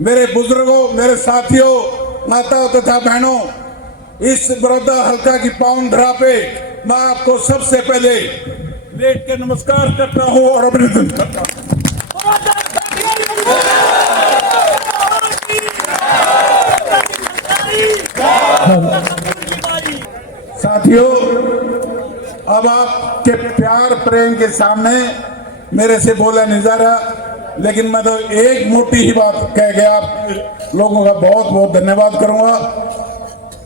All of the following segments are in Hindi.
मेरे बुजुर्गों, मेरे साथियों, माताओं तथा बहनों, इस बड़ौदा हल्का की पावन धरा पे मैं आपको सबसे पहले लेट के नमस्कार करता हूं और अभिनंदन करता हूं। साथियों, अब आपके प्यार प्रेम के सामने मेरे से बोला नहीं जा रहा, लेकिन मैं तो एक मोटी ही बात कह गया। आप लोगों का बहुत बहुत धन्यवाद करूंगा।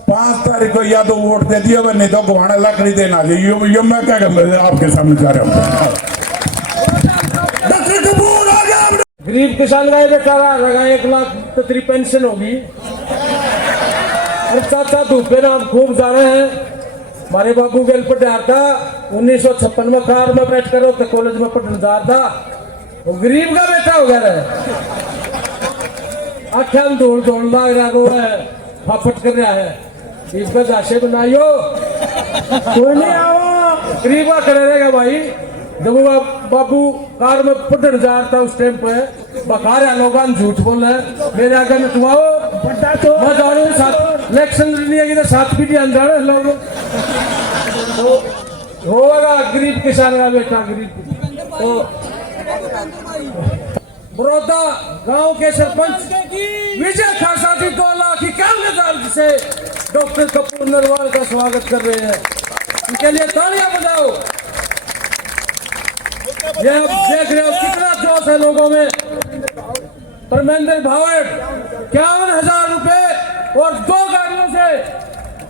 5 तारीख को या तो वोट दे दिया, नहीं तो गुहाना लाख नहीं देना। यो मैं क्या आपके सामने जा रहा हूँ। गरीब किसान का बेचारा लगा 1 लाख तेरी पेंशन होगी। चाचा धूपे नाम खूब जा रहे हैं। हमारे बाबू गेल पटियार था 1956 में कार में बैठ कर तो कॉलेज में पढ़नदार था। वो गरीब का बेटा हो गया है। आख्या हम दौड़ लाग रहा रो है, फाफट कर रहा है। इसका जाशे बनाइयो कोई नहीं आओ, गरीब का करे रहेगा भाई। जब वो बाबू कार में पढ़न जा रहा था उस टाइम पे बखार लोग झूठ बोल रहे मेरे आगे में तुम आओ तो मैं जा रहा हूँ साथ इलेक्शन लड़ने तो साथ भी नहीं अंदर लोग तो होगा। गरीब किसान का बेटा गरीब तो बड़ौदा गांव के सरपंच विजय खासा जी 2 लाख 51,000 से डॉक्टर कपूर नरवाल का स्वागत कर रहे हैं। उनके लिए तालियां बजाओ। ये आप देख रहे हो कितना जोश है लोगों में। परमेंद्र भावड़ 51,000 रुपए और 2 गाड़ियों से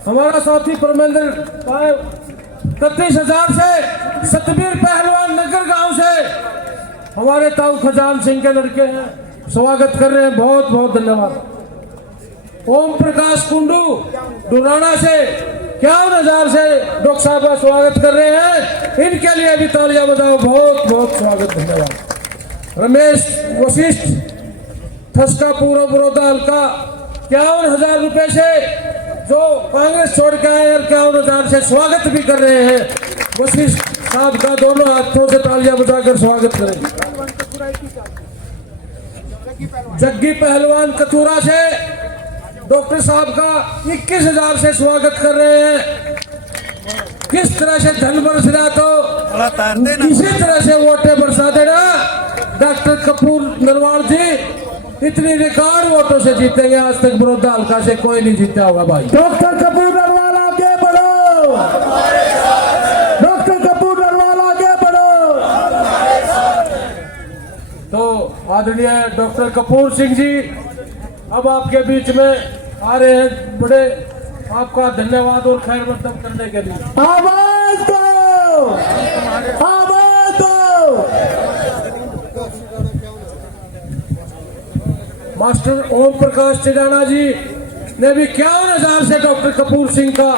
हमारा साथी परमेंद्र 31,000 से सतबीर पहलवान नगर गांव से हमारे ताऊ खजान सिंह के लड़के हैं, स्वागत कर रहे हैं। बहुत बहुत धन्यवाद। ओम प्रकाश कुंडू डुराना से 51,000 से डॉक्टर साहब का स्वागत कर रहे हैं। इनके लिए भी तालियां बजाओ। बहुत बहुत स्वागत धन्यवाद। रमेश वशिष्ठ ठसका पूर्व बड़ौदा हल्का 51,000 रुपए से जो कांग्रेस छोड़ के आए और 51,000 से स्वागत भी कर रहे हैं। वशिष्ठ साहब का दोनों हाथों से तालियां बजाकर स्वागत करें। जग्गी पहलवान कथूरा से डॉक्टर साहब का 21,000 से स्वागत कर रहे हैं। किस तरह से धन बरस रहा तो इसी तरह से वोटें बरसा देना। डॉक्टर कपूर नरवाल जी इतनी रिकॉर्ड वोटों से जीतेंगे, आज तक बड़ौदा हल्का से कोई नहीं जीता होगा भाई। डॉक्टर कपूर नरवाल आगे बढ़ो, डॉक्टर कपूर नरवाल आगे बढ़ो। तो आदरणीय डॉक्टर कपूर सिंह जी अब आपके बीच में आ रहे हैं। बड़े आपका धन्यवाद और खैर मकदम करने के लिए आवाज दो, आवाज दो। मास्टर ओम प्रकाश चिराना जी ने भी 51,000 से डॉक्टर कपूर सिंह का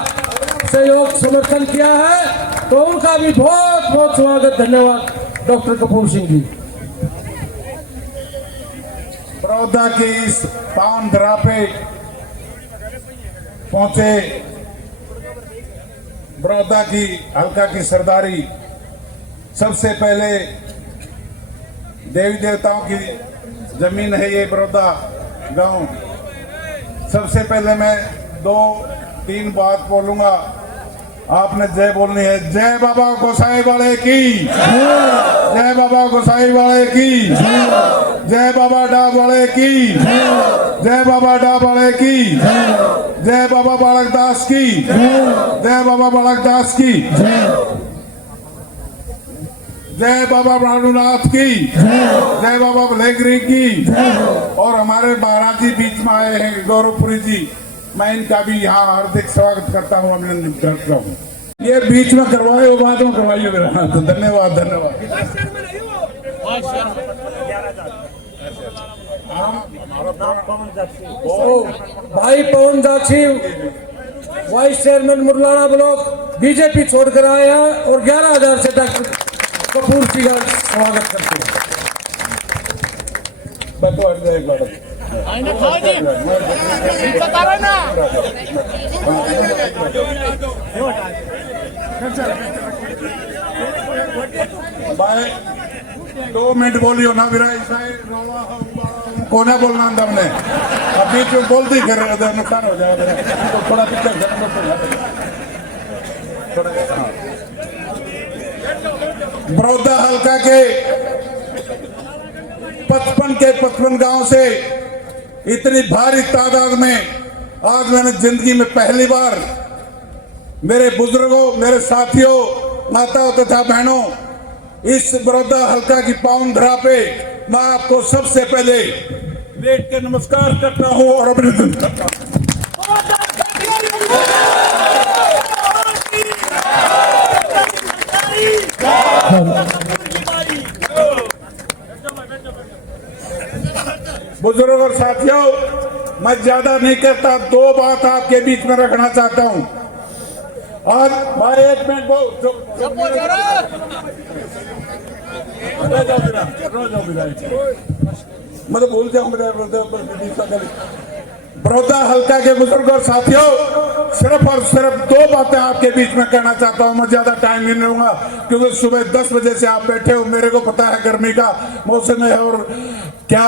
सहयोग समर्थन किया है, तो उनका भी बहुत बहुत स्वागत धन्यवाद डॉक्टर कपूर सिंह जी। बड़ौदा की इस पावन धरा पे पहुंचे बड़ौदा की हल्का की सरदारी। सबसे पहले देवी देवताओं की जमीन है ये बड़ौदा गांव। सबसे पहले मैं 2-3 बात बोलूंगा, आपने जय बोलनी है। जय बाबा गोसाई वाले की, जय बाबा गोसाई वाले की, जय बाबा डाब वाले की, जय बाबा डाब वाले की, जय बाबा बालक दास की, जय बाबा बालक दास की, जय बाबा भानुनाथ की, जय बाबा भलेगिरी की। और हमारे महाराज जी बीच में आए हैं गौरवपुरी जी, मैं इनका भी यहाँ हार्दिक स्वागत करता हूँ, अभिनंदन करता हूँ। ये बीच में करवाए वो बाद में करवाइए मेरा। तो धन्यवाद धन्यवाद। भाई पवन जाक्षी वाइस चेयरमैन मुरलाना ब्लॉक बीजेपी छोड़कर आए हैं और 11,000 से डॉक्टर कपूर जी का स्वागत करते हैं। भाई 2 मिनट बोलियो ना, विराई साहेब कोना बोलना आंदा हमने अभी जो बोलती कर नुकसान हो जाएगा तो थोड़ा पीछे बड़ौदा हल्का के 55 गांव से इतनी भारी तादाद में आज मैंने जिंदगी में पहली बार मेरे बुजुर्गों, मेरे साथियों, माताओं तथा बहनों, इस बड़ौदा हल्का की पावन धरा पे मैं आपको सबसे पहले लेट के नमस्कार करता हूं और अभिनंदन करता हूं। बुजुर्ग और साथियों, मैं ज्यादा नहीं करता, दो बात आपके बीच में रखना चाहता हूं। आज भाई एक मिनट मतलब भूल जाऊं बड़ौदा हल्का के बुजुर्ग और साथियों, सिर्फ और सिर्फ दो बातें आपके बीच में कहना चाहता हूं। मैं ज्यादा टाइम नहीं लूंगा क्योंकि सुबह 10 बजे से आप बैठे हो। मेरे को पता है गर्मी का मौसम है और क्या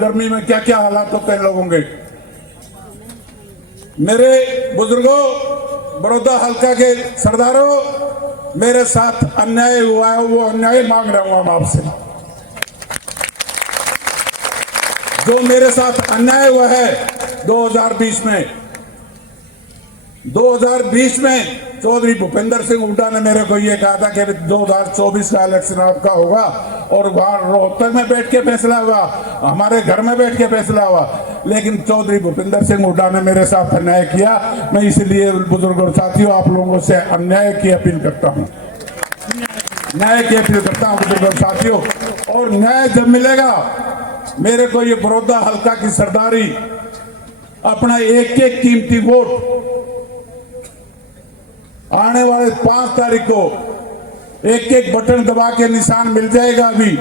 गर्मी में क्या क्या हालात होते हैं लोगों के। मेरे बुजुर्गों, बड़ौदा हल्का के सरदारों, मेरे साथ अन्याय हुआ है, वो अन्याय मांग रहा हूं आपसे। जो मेरे साथ अन्याय हुआ है 2020 में चौधरी भूपेंद्र सिंह हुड्डा ने मेरे को ये कहा था कि 2024 का इलेक्शन आपका होगा और वहां रोहतक में बैठ के फैसला हुआ, हमारे घर में बैठ के फैसला हुआ। लेकिन चौधरी भूपेंद्र सिंह हुड्डा ने मेरे साथ अन्याय किया। मैं इसलिए बुजुर्ग और साथियों आप लोगों से अन्याय की अपील करता हूं, न्याय की अपील करता हूं बुजुर्ग और साथियों। और न्याय जब मिलेगा मेरे को ये बड़ौदा हल्का की सरदारी अपना एक एक कीमती वोट आने वाले 5 तारीख को एक एक बटन दबा के निशान मिल जाएगा। अभी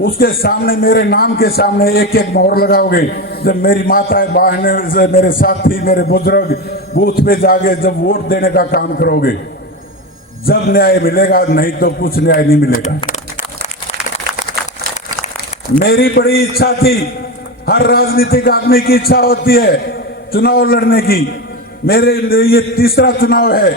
उसके सामने मेरे नाम के सामने एक एक मोहर लगाओगे। जब मेरी माताएं बहनें, मेरे साथी, मेरे बुजुर्ग बूथ पे जाके जब वोट देने का काम करोगे, जब न्याय मिलेगा, नहीं तो कुछ न्याय नहीं मिलेगा। मेरी बड़ी इच्छा थी, हर राजनीतिक आदमी की इच्छा होती है चुनाव लड़ने की। मेरे ये तीसरा चुनाव है।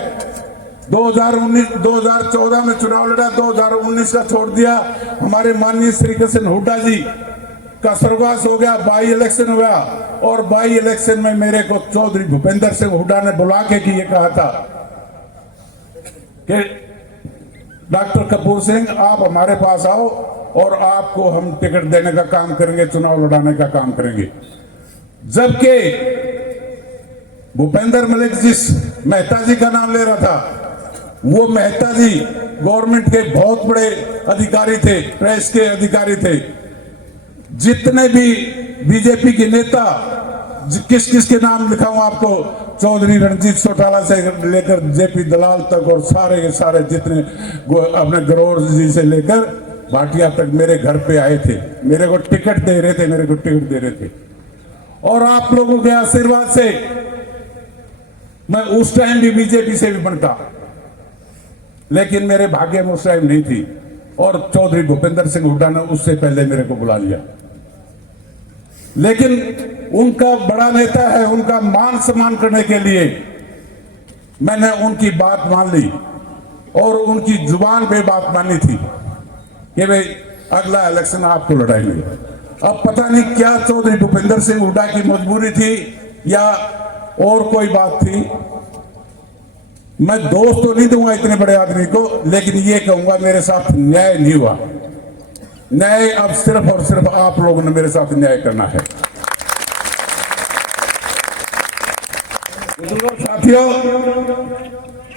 2014 में चुनाव लड़ा, 2019 का छोड़ दिया। हमारे माननीय श्री कृष्ण हुड्डा जी का स्वर्गवास हो गया, बाई इलेक्शन हुआ और बाई इलेक्शन में मेरे को चौधरी भूपेंद्र सिंह हुड्डा ने बुला के कि ये कहा था कि डॉक्टर कपूर सिंह आप हमारे पास आओ और आपको हम टिकट देने का काम करेंगे, चुनाव लड़ाने का काम करेंगे। जबकि भूपेंद्र मलिक जिस मेहता जी का नाम ले रहा था, वो मेहता जी गवर्नमेंट के बहुत बड़े अधिकारी थे, प्रेस के अधिकारी थे। जितने भी बीजेपी के नेता, किस किस के नाम लिखाऊं आपको, चौधरी रणजीत चौटाला से लेकर जेपी दलाल तक और सारे के सारे जितने अपने गरोर जी से लेकर भाटिया तक मेरे घर पे आए थे, मेरे को टिकट दे रहे थे। और आप लोगों के आशीर्वाद से मैं उस टाइम भी बीजेपी से भी बनता, लेकिन मेरे भाग्य में उस टाइम नहीं थी। और चौधरी भूपेंद्र सिंह हुड्डा ने उससे पहले मेरे को बुला लिया। लेकिन उनका बड़ा नेता है, उनका मान सम्मान करने के लिए मैंने उनकी बात मान ली और उनकी जुबान पे बात मानी थी कि भाई अगला इलेक्शन आपको लड़ाएंगे। अब पता नहीं क्या चौधरी भूपेंद्र सिंह हुड्डा की मजबूरी थी या और कोई बात थी। मैं दोष तो नहीं दूंगा इतने बड़े आदमी को, लेकिन ये कहूंगा मेरे साथ न्याय नहीं हुआ। न्याय अब सिर्फ और सिर्फ आप लोगों ने मेरे साथ न्याय करना है। साथियों,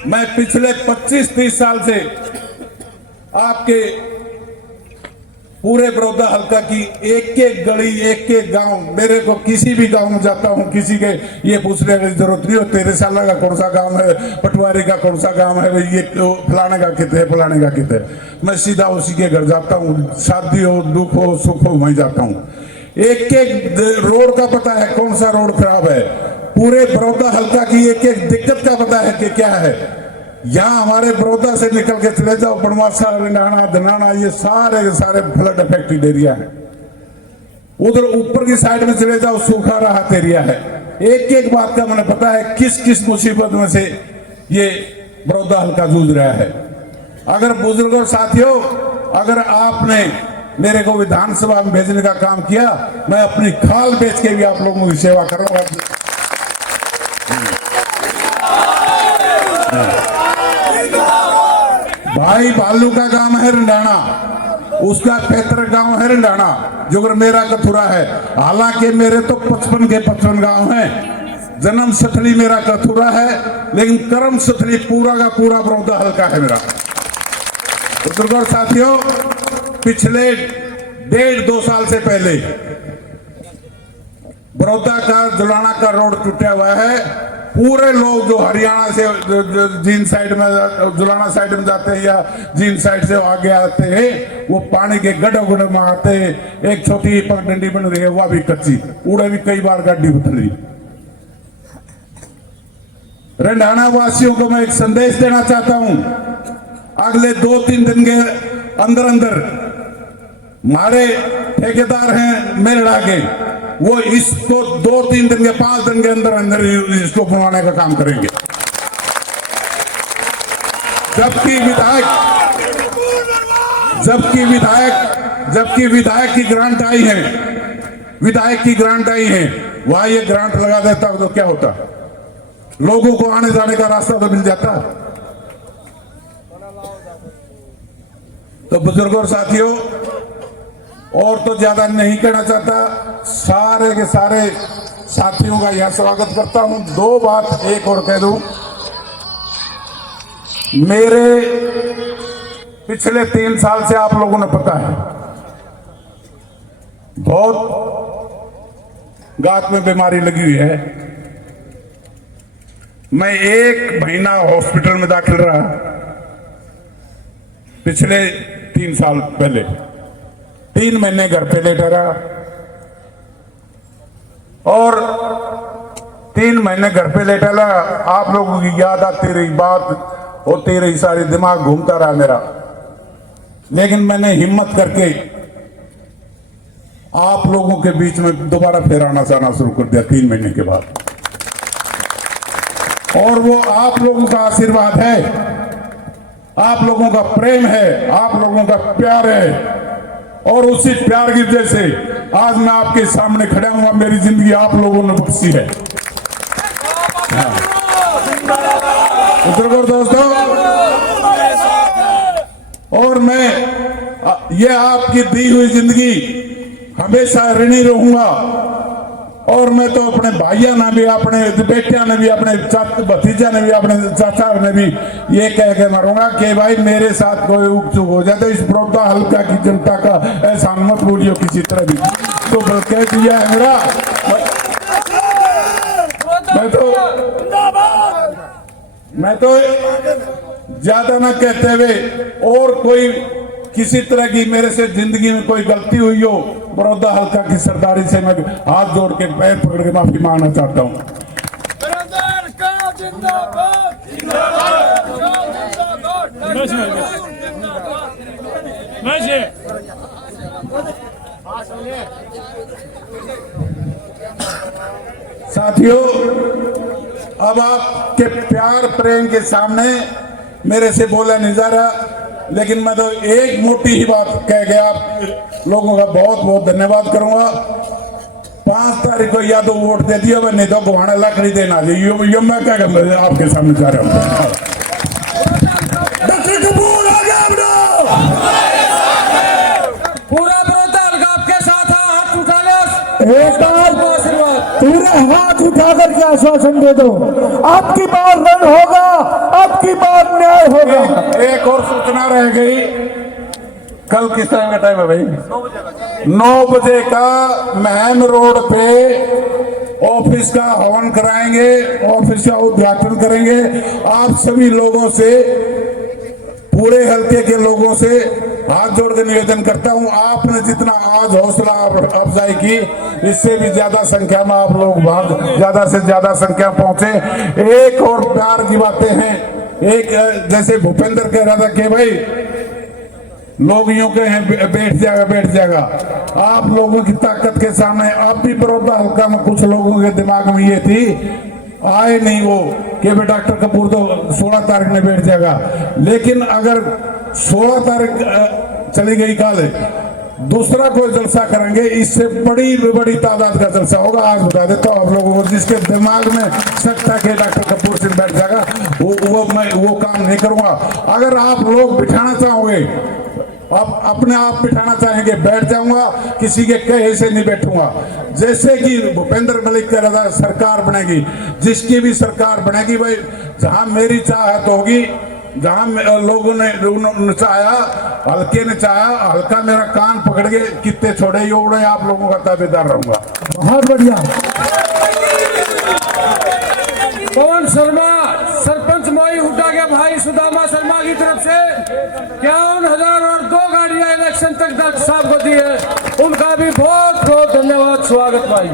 मैं पिछले 25-30 साल से आपके पूरे बड़ौदा हल्का की एक एक गली, एक एक गांव, मेरे को किसी भी गांव में जाता हूं, किसी के ये पूछने की जरूरत नहीं हो तेरे साला का कौन सा गांव है, पटवारी का कौन सा गांव है, ये फलाने का कित है, फलाने का कित है। मैं सीधा उसी के घर जाता हूं, शादी हो, दुख हो, सुख हो, वहीं जाता हूं। एक एक रोड का पता है कौन सा रोड खराब है, पूरे बड़ौदा हल्का की एक एक दिक्कत का पता है कि क्या है। यहाँ हमारे बड़ौदा से निकल के चले जाओ, बनवासा, रिंडाना, धनाना, ये सारे के सारे फ्लड अफेक्टेड एरिया है। उधर ऊपर की साइड में चले जाओ, सूखा राहत एरिया है। एक एक बात का मुझे पता है किस किस मुसीबत में से ये बड़ौदा हल्का जूझ रहा है। अगर बुजुर्गों साथियों, अगर आपने मेरे को विधानसभा में भेजने का काम किया, मैं अपनी खाल बेच के भी आप लोगों की सेवा करूंगा। भाई भालू का गांव है रंडाना, उसका पैतृक गांव है रंडाना, जो मेरा कथुरा है। हालांकि मेरे तो 55 के 55 गांव हैं। जन्म स्थली मेरा कथुरा है, लेकिन कर्म स्थली पूरा का पूरा बड़ौदा हल्का है मेरा। बुजुर्गों साथियों, पिछले 1.5-2 साल से पहले बड़ौदा का जुलाना का रोड टूटा हुआ है। पूरे लोग जो हरियाणा से जींद साइड में, जुलाना साइड में जाते हैं या जींद साइड से आगे आते हैं, वो पानी के गड्ढे गुड्ढे में आते हैं। एक छोटी पगडंडी बन रही है, वह भी कच्ची, उड़े भी कई बार गड्ढी उतर रही। रंडाना वासियों को मैं एक संदेश देना चाहता हूं। अगले 2-3 दिन के अंदर अंदर हमारे ठेकेदार हैं मेरड़ा के, वो इसको 2-3 दिन के 5 दिन के अंदर अंदर इसको बनवाने का काम करेंगे। जबकि विधायक की ग्रांट आई है, विधायक की ग्रांट आई है, वहां ये ग्रांट लगा देता तो क्या होता? लोगों को आने जाने का रास्ता तो मिल जाता। तो बुजुर्गों और साथियों, और तो ज्यादा नहीं कहना चाहता। सारे के सारे साथियों का यह स्वागत करता हूं। 2 बात एक और कह दूं। मेरे पिछले 3 साल से आप लोगों ने पता है, बहुत गात में बीमारी लगी हुई है। मैं 1 महीना हॉस्पिटल में दाखिल रहा पिछले 3 साल पहले। 3 महीने घर पे लेटा रहा और 3 महीने घर पे लेटा रहा। आप लोगों की याद आती रही, बात होती रही, सारी दिमाग घूमता रहा मेरा। लेकिन मैंने हिम्मत करके आप लोगों के बीच में दोबारा फिर आना जाना शुरू कर दिया 3 महीने के बाद। और वो आप लोगों का आशीर्वाद है, आप लोगों का प्रेम है, आप लोगों का प्यार है। और उसी प्यार की वजह से आज मैं आपके सामने खड़ा हूं। मेरी जिंदगी आप लोगों ने बख्शी है। दोस्तों, और मैं ये आपकी दी हुई जिंदगी हमेशा ऋणी रहूंगा। और मैं तो अपने भाइयों ने भी, अपने बेटिया ने भी, अपने भतीजा ने भी, अपने चाचा ने भी ये कह के मरूंगा कि भाई मेरे साथ कोई उग चुक हो जाए तो इस बड़ौदा हल्का की जनता का एहसान मत भूलियो किसी तरह भी। तो कह दिया है मेरा। मैं तो ज्यादा ना कहते हुए, और कोई किसी तरह की मेरे से जिंदगी में कोई गलती हुई हो, बड़ौदा हल्का की सरदारी से मैं हाथ जोड़ के पैर पकड़ के माफी मांगना चाहता हूं। साथियों, अब आपके प्यार प्रेम के सामने मेरे से बोला नहीं जा रहा, लेकिन मैं तो एक मोटी ही बात कह के आप लोगों का बहुत बहुत धन्यवाद करूंगा। 5 तारीख को या तो वोट दे दिया, नहीं तो गुहाना लाख नहीं देना। यो मैं क्या करना आपके सामने जा रहा हूँ। पूरा बड़ौदा हल्का आपके साथ है। हाथ उठा लो, एक पूरे हाथ उठा करके आश्वासन दे दो, आपकी बार रण होगा, आपकी बार न्याय होगा। एक और सूचना रह गई। कल किस टाइम का टाइम है भाई? 9 बजे का महम रोड पे ऑफिस का हवन कराएंगे, ऑफिस का उद्घाटन करेंगे। आप सभी लोगों से, पूरे हल्के के लोगों से हाथ जोड़ के निवेदन करता हूं, आपने जितना आज हौसला अफजाई की, इससे भी ज्यादा संख्या में आप लोग ज्यादा से ज्यादा संख्या पहुंचे। एक और प्यार की बातें हैं। एक जैसे भूपेंद्र कह रहा था कि भाई लोग यूं कहें बैठ जाएगा। आप लोगों की ताकत के सामने अब भी बड़ौदा हल्का में कुछ लोगों के दिमाग में ये थी, आए नहीं वो कि डॉक्टर कपूर तो 16 तारीख में बैठ जाएगा। लेकिन अगर 16 तारीख चली गई कल, दूसरा कोई जलसा करेंगे, इससे बड़ी तादाद का जलसा होगा। आज बता देता हूँ आप लोगों को, जिसके दिमाग में शक था कि डॉक्टर कपूर सिंह बैठ जाएगा, मैं वो काम नहीं करूंगा। अगर आप लोग बिठाना चाहोगे, आप अपने आप बिठाना चाहेंगे, बैठ जाऊंगा, किसी के कहे से नहीं बैठूंगा। जैसे कि भूपेंद्र मलिक कह रहा था सरकार बनेगी, जिसकी भी सरकार बनेगी भाई, जहां मेरी चाहत होगी, जहां लोगों ने चाहा, हल्के ने चाहा, हल्का मेरा कान पकड़ के कितने छोड़े ये उड़े, आप लोगों का ताबेदार रहूंगा। बहुत बढ़िया। पवन शर्मा सरपंच मोई हुड्डा के भाई सुदामा शर्मा की तरफ से 51,000 और 2 गाड़ियां इलेक्शन तक डॉक्टर साहब को दी है, उनका भी बहुत बहुत धन्यवाद। स्वागत भाई।